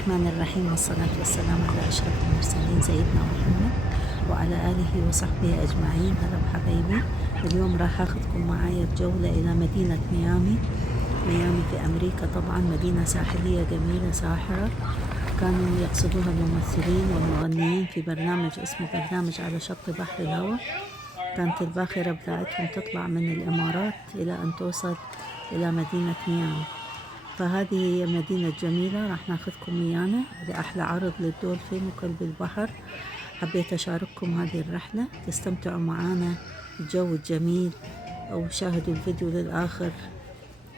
الرحمن الرحيم، والصلاة والسلام على أشرف المرسلين سيدنا محمد وعلى آله وصحبه أجمعين. هلا بحبايبي، اليوم راح أخذكم معايا بجولة إلى مدينة ميامي في أمريكا. طبعا مدينة ساحلية جميلة ساحرة، كانوا يقصدوها الممثلين والمغنيين في برنامج اسمه برنامج على شط بحر الهوى. كانت الباخرة بتاعتهم تطلع من الإمارات إلى أن توصل إلى مدينة ميامي. فهذه هي مدينة جميلة، راح ناخذكم ويانا لأحلى عرض للدولفين وكلب البحر. حبيت أشارككم هذه الرحلة، تستمتعوا معانا بالجو الجميل، أو شاهدوا الفيديو للآخر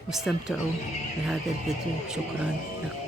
واستمتعوا بهذا الفيديو. شكرا لكم.